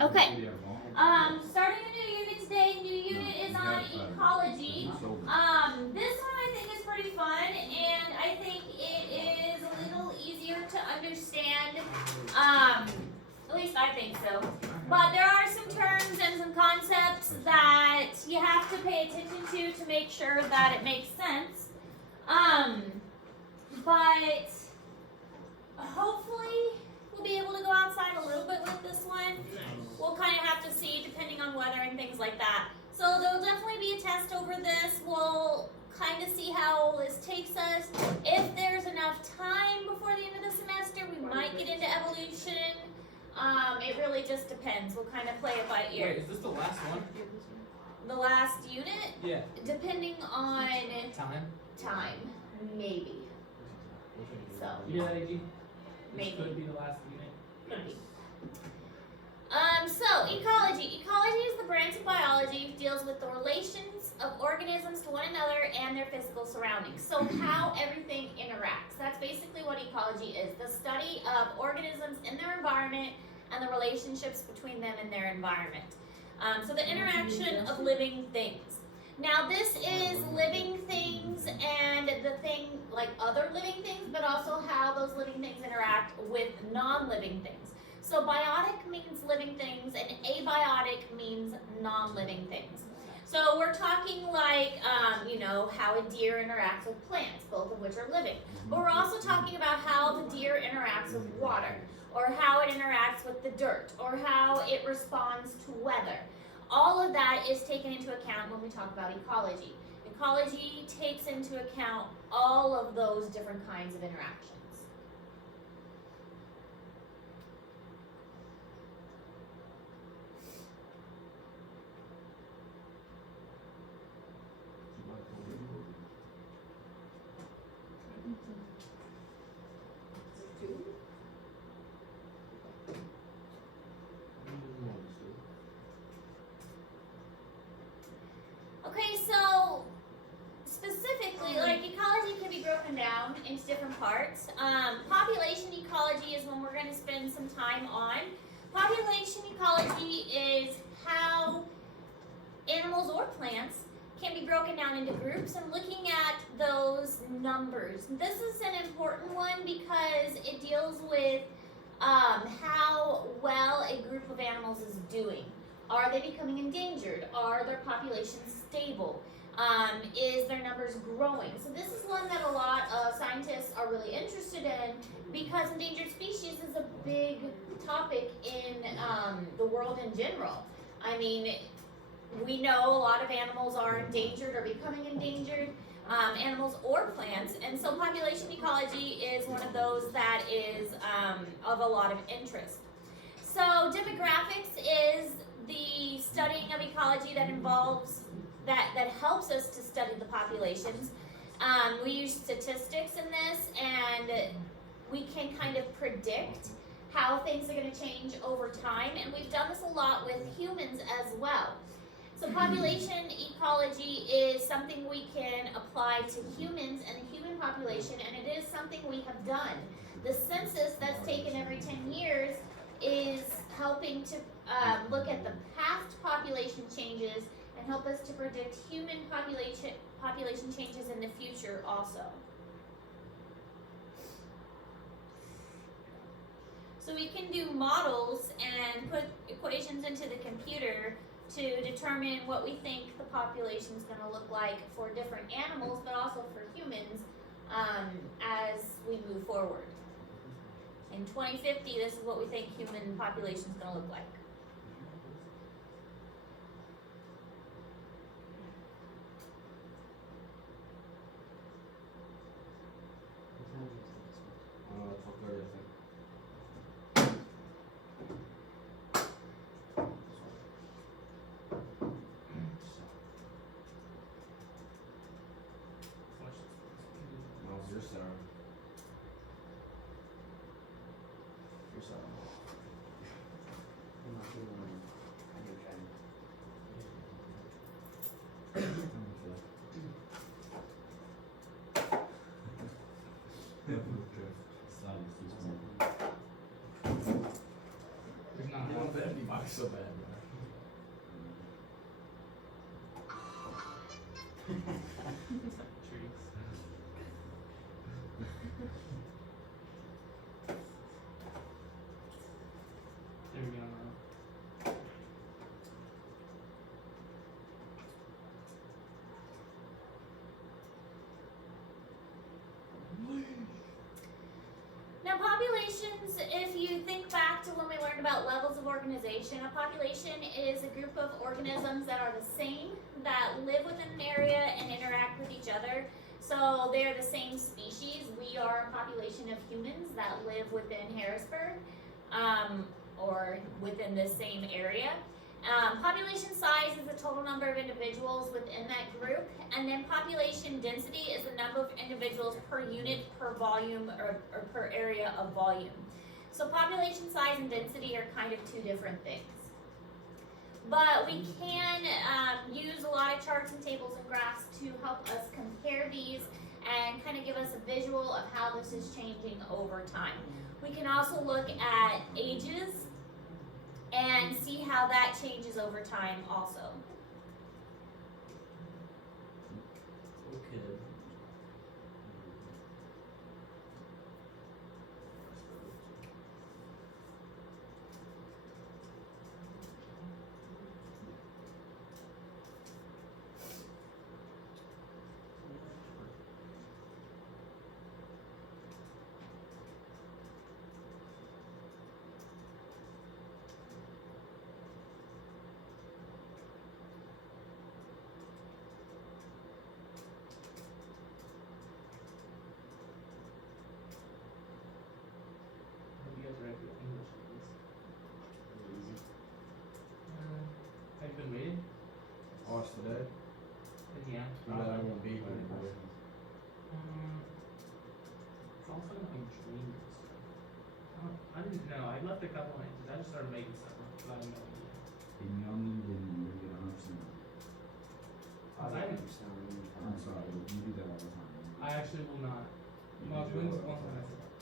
Okay. Starting a new unit today. New unit is on ecology. This one I think is pretty fun, and I think it is a little easier to understand. At least I think so. But there are some terms and some concepts that you have to pay attention to make sure that it makes sense. But hopefully we'll be able to go outside a little bit with this one. We'll kind of have to see depending on weather and things like that. So there'll definitely be a test over this. We'll kind of see how this takes us. If there's enough time before the end of the semester, we might get into evolution. It really just depends. We'll kind of play it by ear. Wait, is this the last one? The last unit? Yeah. Depending on Time? maybe. So. Yeah, AG. Maybe. This could be the last unit. Could be. So ecology. Ecology is the branch of biology deals with the relations of organisms to one another and their physical surroundings. So how everything interacts. That's basically what ecology is. The study of organisms in their environment and the relationships between them and their environment. So the interaction of living things. Now this is living things and the thing like other living things, but also how those living things interact with non-living things. So biotic means living things and abiotic means non-living things. So we're talking like, how a deer interacts with plants, both of which are living. But we're also talking about how the deer interacts with water, or how it interacts with the dirt, or how it responds to weather. All of that is taken into account when we talk about ecology. Ecology takes into account all of those different kinds of interactions. Okay, so specifically, like ecology can be broken down into different parts. Population ecology is one we're going to spend some time on. Population ecology is how animals or plants can be broken down into groups and looking at those numbers. This is an important one because it deals with how well a group of animals is doing. Are they becoming endangered? Are their populations stable? Is their numbers growing? So this is one that a lot of scientists are really interested in because endangered species is a big topic in the world in general. I mean, we know a lot of animals are endangered or becoming endangered, animals or plants, and so population ecology is one of those that is of a lot of interest. So demographics is the studying of ecology that involves, that helps us to study the populations. We use statistics in this, and we can kind of predict how things are going to change over time, and we've done this a lot with humans as well. So population ecology is something we can apply to humans and the human population, and it is something we have done. The census that's taken every 10 years is helping to look at the past population changes and help us to predict human population changes in the future also. So we can do models and put equations into the computer to determine what we think the population is going to look like for different animals, but also for humans as we move forward. In 2050, this is what we think human population is going to look like. so bad. Trees. There we go. Now, populations, if you think back to when we learned about levels of organization, a population is a group of organisms that are the same, that live within an area and interact with each other. So they're the same species. We are a population of humans that live within Harrisburg, or within this same area. Population size is the total number of individuals within that group, and then population density is the number of individuals per unit, per volume, or per area of volume. So population size and density are kind of two different things. But we can use a lot of charts and tables and graphs to help us compare these and kind of give us a visual of how this is changing over time. We can also look at ages and see how that changes over time also. Okay. Hope you guys are ready for English, please. Have you been waiting? Ours today. Yeah. Too bad I won't be here. It's also like dreams. I didn't know. I left a couple answers. I just started making stuff up. I have no idea. Y'all need to get 100%. I'm sorry, you do that all the time. I actually will not. You Well, do when's it all one the time I time. said that?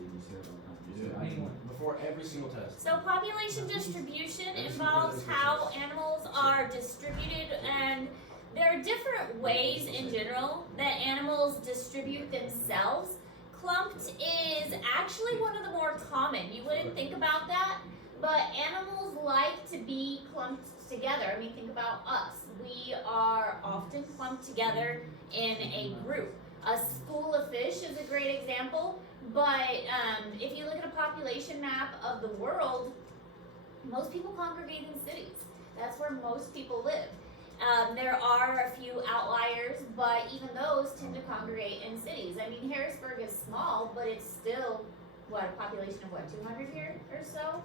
You say it all the time. You say, do. I can- Before every single test. So population distribution involves how animals are distributed, and there are different ways in general that animals distribute themselves. Clumped is actually one of the more common. You wouldn't think about that, but animals like to be clumped together. I mean, think about us. We are often clumped together in a group. A school of fish is a great example, but if you look at a population map of the world, most people congregate in cities. That's where most people live. There are a few outliers, but even those tend to congregate in cities. I mean, Harrisburg is small, but it's still, a population of 200 here or so?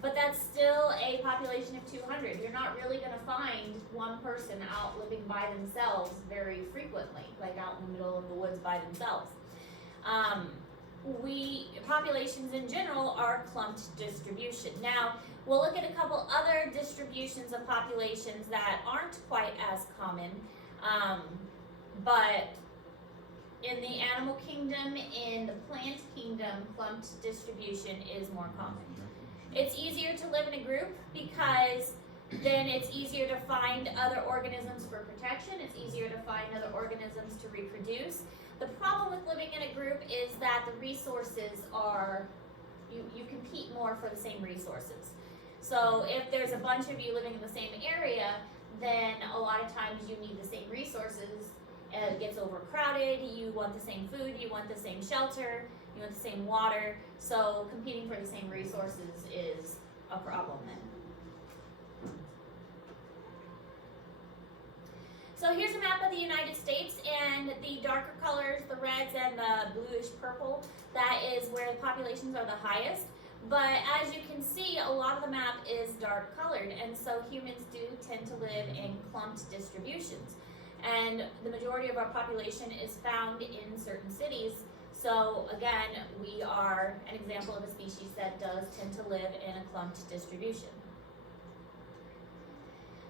But that's still a population of 200. You're not really going to find one person out living by themselves very frequently, like out in the middle of the woods by themselves. Populations in general are clumped distribution. Now, we'll look at a couple other distributions of populations that aren't quite as common, but in the animal kingdom, in the plant kingdom, clumped distribution is more common. It's easier to live in a group because then it's easier to find other organisms for protection. It's easier to find other organisms to reproduce. The problem with living in a group is that the resources are, you compete more for the same resources. So if there's a bunch of you living in the same area, then a lot of times you need the same resources. It gets overcrowded, you want the same food, you want the same shelter, you want the same water. So competing for the same resources is a problem then. So here's a map of the United States, and the darker colors, the reds and the bluish purple, that is where the populations are the highest. But as you can see, a lot of the map is dark colored, and so humans do tend to live in clumped distributions. And the majority of our population is found in certain cities. So again, we are an example of a species that does tend to live in a clumped distribution.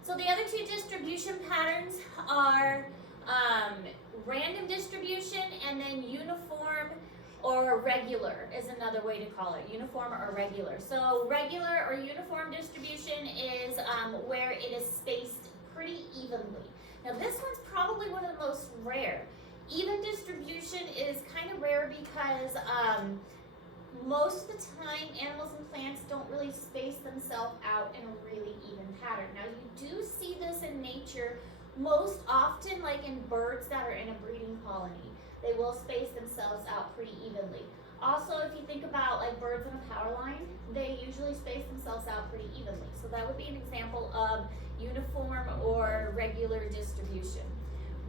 So the other two distribution patterns are random distribution and then uniform Or regular is another way to call it, uniform or regular. So regular or uniform distribution is where it is spaced pretty evenly. Now this one's probably one of the most rare. Even distribution is kind of rare because most of the time animals and plants don't really space themselves out in a really even pattern. Now you do see this in nature most often, like in birds that are in a breeding colony. They will space themselves out pretty evenly. Also, if you think about like birds on a power line, they usually space themselves out pretty evenly. So that would be an example of uniform or regular distribution.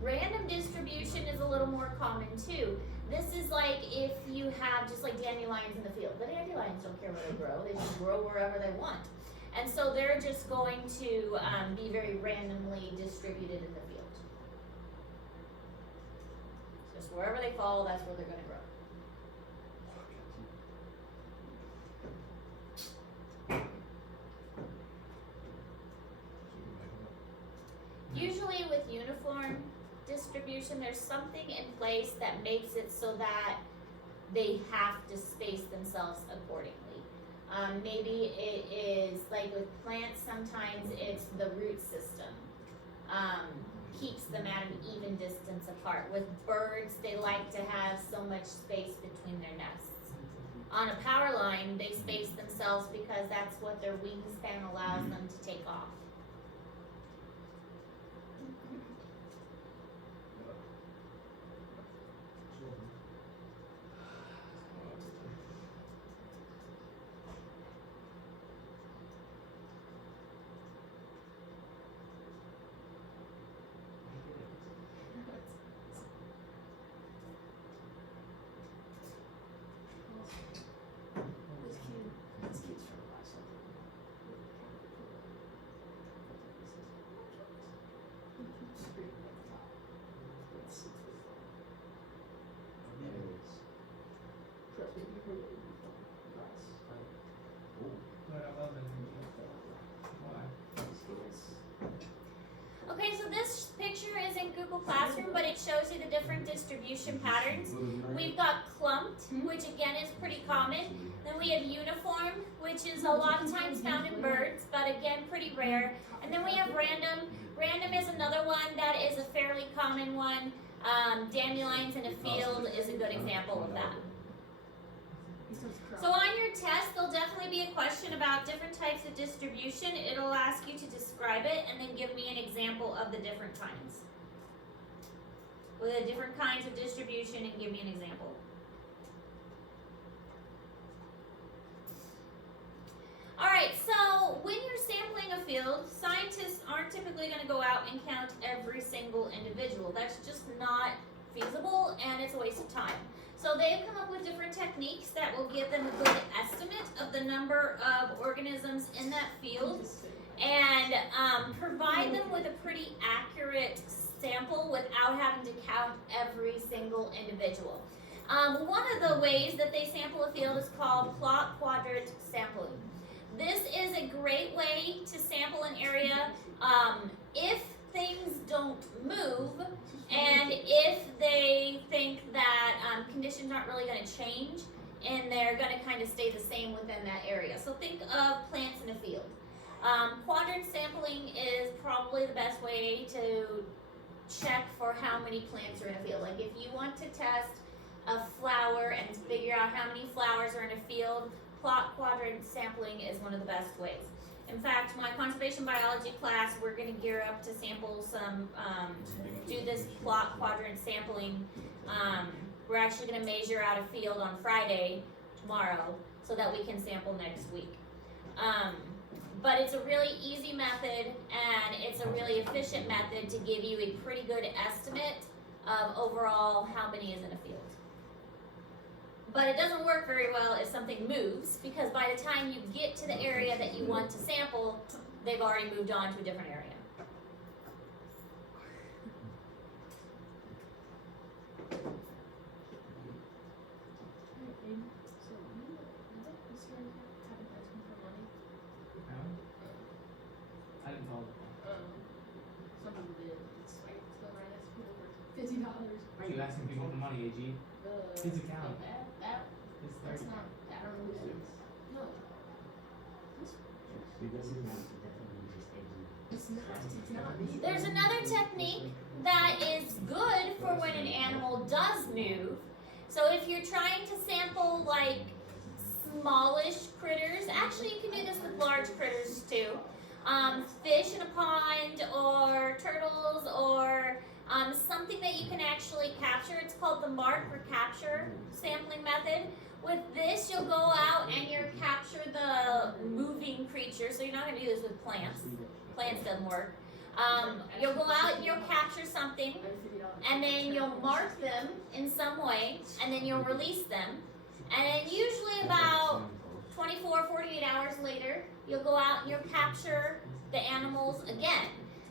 Random distribution is a little more common too. This is like if you have just like dandelions in the field. The dandelions don't care where they grow, they just grow wherever they want. And so they're just going to be very randomly distributed in the field. Just wherever they fall, that's where they're going to grow. Usually with uniform distribution, there's something in place that makes it so that they have to space themselves accordingly. Maybe it is like with plants, sometimes it's the root system. Keeps them at an even distance apart. With birds, they like to have so much space between their nests. On a power line, they space themselves because that's what their wingspan allows them to take off. Okay, so this picture is in Google Classroom, but it shows you the different distribution patterns. We've got clumped, which again is pretty common. Then we have uniform, which is a lot of times found in birds, but again pretty rare. And then we have random. Random is another one that is a fairly common one. Dandelions in a field is a good example of that. So on your test, there'll definitely be a question about different types of distribution. It'll ask you to describe it and then give me an example of the different kinds. With the different kinds of distribution and give me an example. Alright, so when you're sampling a field, scientists aren't typically going to go out and count every single individual. That's just not feasible and it's a waste of time. So they've come up with different techniques that will give them a good estimate of the number of organisms in that field and provide them with a pretty accurate sample without having to count every single individual. One of the ways that they sample a field is called plot quadrant sampling. This is a great way to sample an area if things don't move and if they think that conditions aren't really going to change and they're going to kind of stay the same within that area. So think of plants in a field. Quadrant sampling is probably the best way to check for how many plants are in a field. Like if you want to test a flower and figure out how many flowers are in a field, plot quadrant sampling is one of the best ways. In fact, my conservation biology class, we're going to gear up to sample some, do this plot quadrant sampling. We're actually going to measure out a field on Friday, tomorrow, so that we can sample next week. But it's a really easy method and it's a really efficient method to give you a pretty good estimate of overall how many is in a field. But it doesn't work very well if something moves, because by the time you get to the area that you want to sample, they've already moved on to a different area. I didn't follow the Some people did. It's like so right. That's people for $50. Why are you asking people for money, AG? His account. That It's not me. There's another technique that is good for when an animal does move. So if you're trying to sample like smallish critters, actually you can do this with large critters too. Fish in a pond or turtles or something that you can actually capture. It's called the mark recapture sampling method. With this, you'll go out and you'll capture the moving creature. So you're not going to do this with plants. Plants doesn't work. You'll go out and you'll capture something, and then you'll mark them in some way, and then you'll release them. And then usually about 24, 48 hours later, you'll go out and you'll capture the animals again.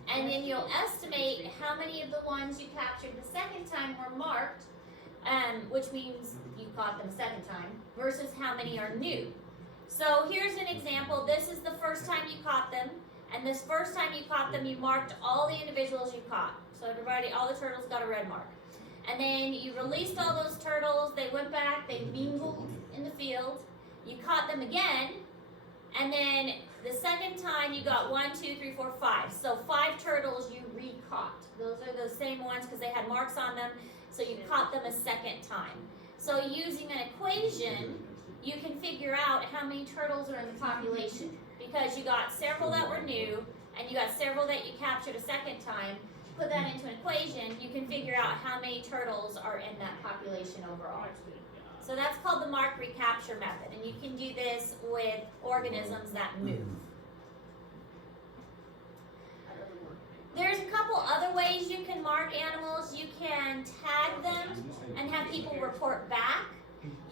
And then you'll estimate how many of the ones you captured the second time were marked, which means you caught them a second time, versus how many are new. So here's an example. This is the first time you caught them. And this first time you caught them, you marked all the individuals you caught. So everybody, all the turtles got a red mark. And then you released all those turtles. They went back. They mingled in the field. You caught them again. And then the second time you got 1, 2, 3, 4, 5. So 5 turtles you re-caught. Those are the same ones because they had marks on them. So you caught them a second time. So using an equation, you can figure out how many turtles are in the population. Because you got several that were new, and you got several that you captured a second time. Put that into an equation, you can figure out how many turtles are in that population overall. So that's called the mark recapture method, and you can do this with organisms that move. There's a couple other ways you can mark animals. You can tag them and have people report back.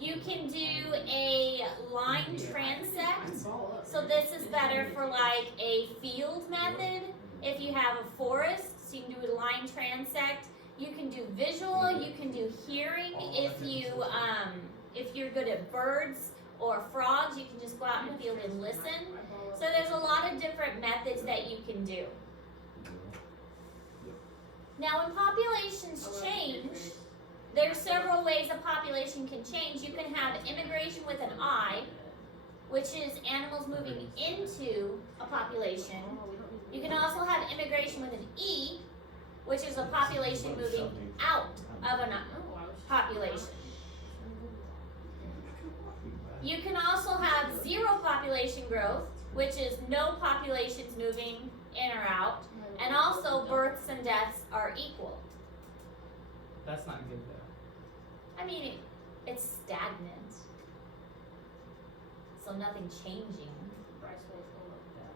You can do a line transect. So this is better for like a field method. If you have a forest, so you can do a line transect. You can do visual, you can do hearing. If you're good at birds or frogs, you can just go out in the field and listen. So there's a lot of different methods that you can do. Now when populations change, there's several ways a population can change. You can have immigration with an I, which is animals moving into a population. You can also have immigration with an E, which is a population moving out of a population. You can also have zero population growth, which is no populations moving in or out, and also births and deaths are equal. That's not good though. I mean, it's stagnant, so nothing changing. Bryce was going up that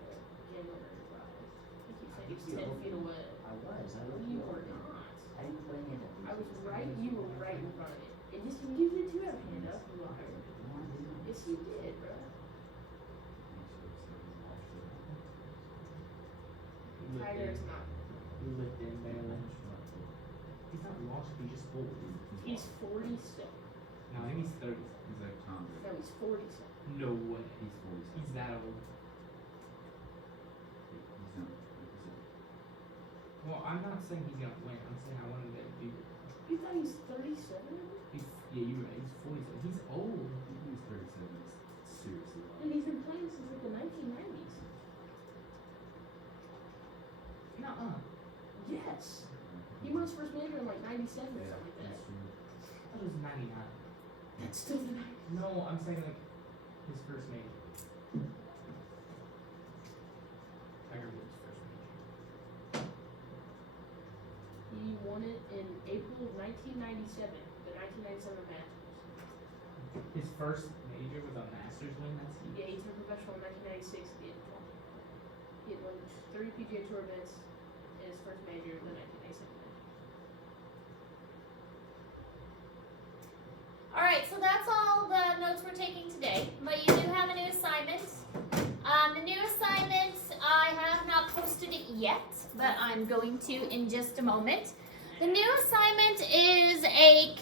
game over his brothers. He keeps saying he's 10 feet away. I was. I looked You over were it. not. I didn't play any of it. I was right. You were right in front of it. And just you did too. Have a hand up. You liar. No, I didn't. Yes, you did, bro. Tiger is not. He lived in Maryland. He's not lost, he's just old. He's 47. No, I think he's 30. He's like Tom. No, he's 47. No way. He's 47. He's that old. He's not. Well, I'm not saying he's gonna win. I'm saying I want him to do it. You thought he was 37? He's, yeah, you're right. He's 47. He's old. He's 37. It's seriously. And he's been playing since like the 1990s. Nuh-uh. Yes. He won his first major in like 97 or something like that. That was 99. That's still the 90s. No, I'm saying like his first major. Tiger Woods' first major. He won it in April of 1997, the 1997 Masters. His first major was a Masters win. That's huge. Yeah, he turned professional in 1996 at the age of 20. He had won 3 PGA Tour events in his first major, the 1997 major. All right, so that's all the notes we're taking today. But you do have a new assignment. The new assignment, I have not posted it yet, but I'm going to in just a moment. The new assignment is a